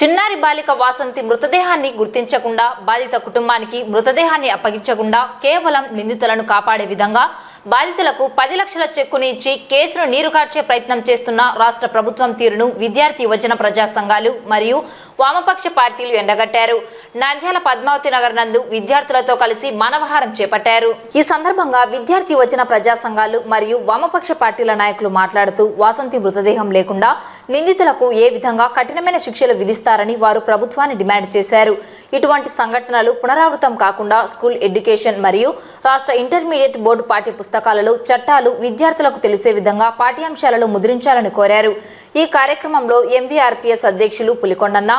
చిన్నారి బాలిక వాసంతి మృతదేహాన్ని గుర్తించకుండా బాధిత కుటుంబానికి మృతదేహాన్ని అప్పగించకుండా కేవలం నిందితులను కాపాడే విధంగా బాధితులకు పది లక్షల చెక్కును ఇచ్చి కేసును నీరుగార్చే ప్రయత్నం చేస్తున్న రాష్ట్ర ప్రభుత్వం తీరును విద్యార్థి యువజన ప్రజా సంఘాలు మరియు వామపక్ష పార్టీలు ఎండగట్టారు. నంద్యాల పద్మావతి నగర్ నందు విద్యార్థులతో కలిసి మానవహారం చేపట్టారు. ఈ సందర్భంగా విద్యార్థి యువజన ప్రజా సంఘాలు మరియు వామపక్ష పార్టీల నాయకులు మాట్లాడుతూ వాసంతి మృతదేహం లేకుండా నిందితులకు ఏ విధంగా కఠినమైన శిక్షలు విధిస్తారని వారు ప్రభుత్వాన్ని డిమాండ్ చేశారు. ఇటువంటి సంఘటనలు పునరావృతం కాకుండా స్కూల్ ఎడ్యుకేషన్ మరియు రాష్ట్ర ఇంటర్మీడియట్ బోర్డు పాఠ్యపుస్తకం పుస్తకాలలో చట్టాలు విద్యార్థులకు తెలిసే విధంగా పాఠ్యాంశాలలో ముద్రించాలని కోరారు. ఈ కార్యక్రమంలో ఎంవీఆర్పీఎస్ అధ్యక్షులు పులికొండన్న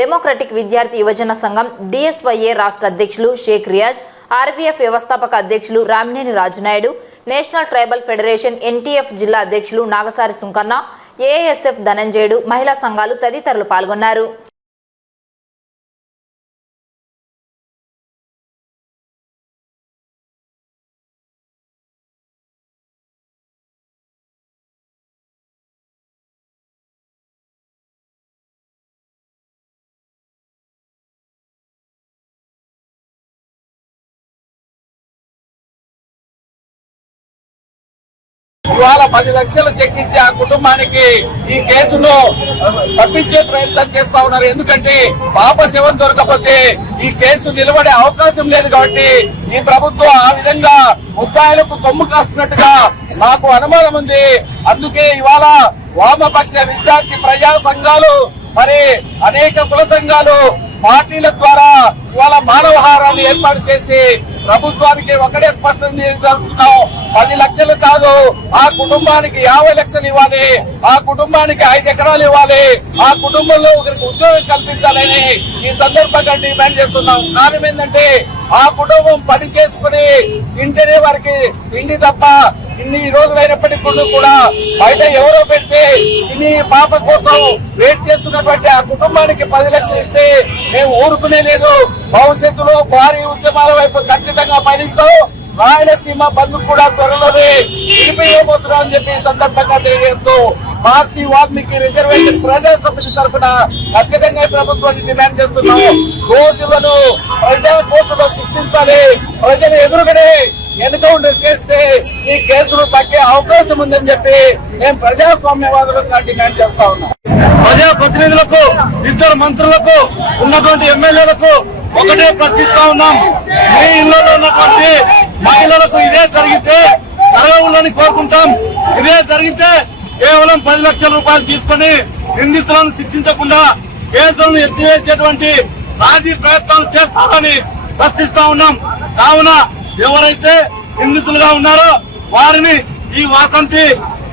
డెమోక్రటిక్ విద్యార్థి యువజన సంఘం డిఎస్వైఏ రాష్ట్ర అధ్యక్షులు షేక్ రియాజ్ ఆర్బీఎఫ్ వ్యవస్థాపక అధ్యక్షులు Ramineni Rajunaidu national tribal federation NTF జిల్లా అధ్యక్షులు నాగసారి సుంకన్న ఏఎస్ఎఫ్ ధనంజయుడు మహిళా సంఘాలు తదితరులు పాల్గొన్నారు. ఇవాళ పది లక్షలు చెక్ ఇచ్చి ఆ కుటుంబానికి ఈ కేసును తప్పించే ప్రయత్నం చేస్తా ఉన్నారు. ఎందుకంటే పాప శవం దొరకపోతే ఈ కేసు నిలబడే అవకాశం లేదు కాబట్టి ఈ ప్రభుత్వం ఆ విధంగా ముద్దాయిలకు కొమ్ము కాస్తున్నట్టుగా నాకు అనుమానం ఉంది. అందుకే ఇవాళ వామపక్ష విద్యార్థి ప్రజా సంఘాలు మరి అనేక కుల సంఘాలు పార్టీల ద్వారా ఇవాళ మానవహారాన్ని ఏర్పాటు చేసి ప్రభుత్వానికి ఒకటే స్పష్టం చేయదలుచుకున్నాం పది లక్షలు కాదు. ఆ కుటుంబానికి యాభై లక్షలు ఇవ్వాలి. ఆ కుటుంబానికి ఐదు ఎకరాలు ఇవ్వాలి. ఆ కుటుంబంలో ఒకరికి ఉద్యోగం కల్పించాలని ఈ సందర్భంగా డిమాండ్ చేస్తున్నాం. కారణం ఏంటంటే ఆ కుటుంబం పని చేసుకుని తింటేనే వారికి తిండి తప్ప ఇన్ని రోజులు అయినప్పటికీ కూడా బయట ఎవరో పెడితే ఇన్ని పాప కోసం వెయిట్ చేస్తున్నటువంటి ఆ కుటుంబానికి పది లక్షలు ఇస్తే మేము ఊరుకునే లేదు. భవిష్యత్తులో భారీ ఉద్యమాల వైపు ఖచ్చితంగా పయనిస్తాం. రాయలసీమ బంధు కూడా త్వరలోనే విడిపోయబోతున్నాం అని చెప్పి సందర్భంగా తెలియజేస్తూ పార్సీ వాల్మీకి రిజర్వేషన్ ప్రజా సమితి తరఫున ఖచ్చితంగా ప్రభుత్వాన్ని డిమాండ్ చేస్తున్నాం రోజులను ప్రజా కోర్టులో శిక్షించాలి. ప్రజలు ఎదురుగడే ఎన్కౌంటర్ చేస్తే ఈ కేసులు తగ్గే అవకాశం ఉందని చెప్పి మేము ప్రజాస్వామ్యవాదులుగా డిమాండ్ చేస్తా ఉన్నాం. ప్రజా ప్రతినిధులకు ఇద్దరు మంత్రులకు ఉన్నటువంటి ఎమ్మెల్యేలకు ఒకటే ప్రశ్నిస్తా ఉన్నాం. మీ ఇళ్ళలో మాకు ఇదే జరిగితే జరగకూడదని కోరుకుంటాం. ఇదే జరిగితే కేవలం పది లక్షల రూపాయలు తీసుకొని నిందితులను శిక్షించకుండా కేసులను ఎత్తివేసేటువంటి రాజీ ప్రయత్నాలు చేస్తారని ప్రశ్నిస్తా ఉన్నాం. కావున ఎవరైతే నిందితులుగా ఉన్నారో వారిని ఈ వాసంతి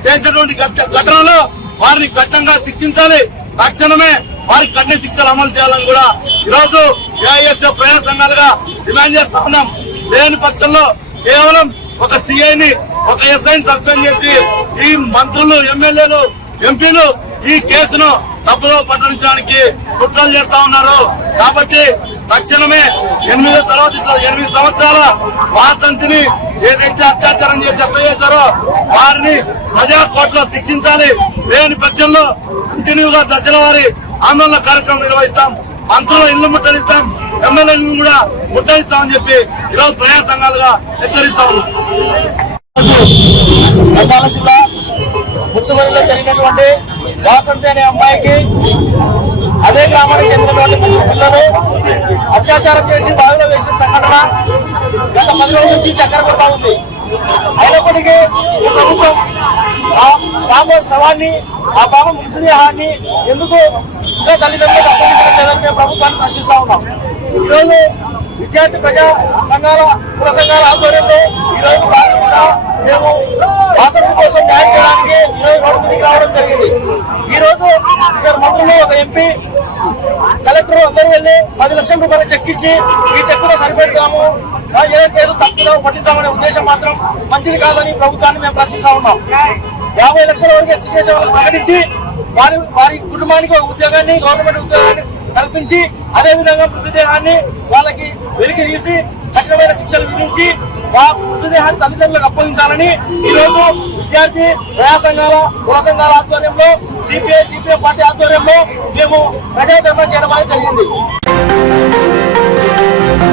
చేసినటువంటి ఘటనలో వారిని కఠినంగా శిక్షించాలి. తక్షణమే వారికి కఠిన శిక్షలు అమలు చేయాలని కూడా ఈరోజు ఏఐఎస్ఎఫ్ ప్రయాణ సంఘాలుగా డిమాండ్ చేస్తా ఉన్నాం. లేని పక్షంలో కేవలం ఒక సిఐని ఒక ఎస్ఐని సస్పెండ్ చేసి ఈ మంత్రులు ఎమ్మెల్యేలు ఎంపీలు ఈ కేసును తప్పులో పట్టించడానికి కుట్రలు చేస్తా ఉన్నారు. కాబట్టి తక్షణమే ఎనిమిదో తర్వాత ఎనిమిది సంవత్సరాల వాతంతిని ఏదైతే అత్యాచారం చేసి హత్య చేశారో వారిని ప్రజా కోర్టులో శిక్షించాలి. లేని పక్షంలో కంటిన్యూగా దశల వారి ఆందోళన కార్యక్రమం నిర్వహిస్తాం. మంత్రుల ఇల్లు ముట్టడిస్తాం. ఎమ్మెల్యేలను కూడా ముట్టడిస్తామని చెప్పి ఈరోజు ప్రజా సంఘాలుగా హెచ్చరిస్తా ఉన్నాం జిల్లా ముచ్చుమరిలో జరిగినటువంటి వాసంతి అనే అమ్మాయికి అదే గ్రామానికి చెందినటువంటి ముగ్గురు పిల్లలు అత్యాచారం చేసి బావిలో వేసిన సంఘటన గత పది రోజుల నుంచి చక్కెర కొడతా ఉంది. అయినప్పటికీ ఈ ప్రభుత్వం ఆ పాప శవాన్ని ఆ పాప మృతదేహాన్ని ఎందుకు ఇంకా తల్లిదండ్రులకు అప్పగించడం మేము ప్రభుత్వాన్ని ప్రశ్నిస్తా ఉన్నాం. ఈరోజు విద్యార్థి ప్రజా సంఘాల కుల సంఘాల ఆధ్వర్యంలో ఈరోజు మేము వాసంతి కోసం న్యాయం చేయడానికి ఈరోజు రోడ్డు మీదకి రావడం జరిగింది. ఈరోజు రోజు ఇద్దరు మంత్రులు ఒక ఎంపీ అందరూ వెళ్ళి పది లక్షల రూపాయలు చెక్ ఇచ్చి ఈ చెక్కులో సరిపెడతాము. ఏదైతే ఏదో తప్పులో పట్టిస్తామనే ఉద్దేశం మాత్రం మంచిది కాదని ప్రభుత్వాన్ని మేము ప్రశ్నిస్తా ఉన్నాం. యాభై లక్షల వరకు ఎక్స్చేషన్ ప్రకటించి వారి వారి కుటుంబానికి ఒక ఉద్యోగాన్ని గవర్నమెంట్ ఉద్యోగాన్ని కల్పించి అదే విధంగా మృతదేహాన్ని వాళ్ళకి వెలికి తీసి కఠినమైన శిక్షలు విధించి ఆ మృతదేహాన్ని తల్లిదండ్రులకు అప్పగించాలని ఈ విద్యార్థి ప్రజా సంఘాల కుల సంఘాల ఆధ్వర్యంలో సిపిఐ సిపిఐ పార్టీ ఆధ్వర్యంలో మేము ప్రజాధర్మ చేయడం అనేది జరిగింది.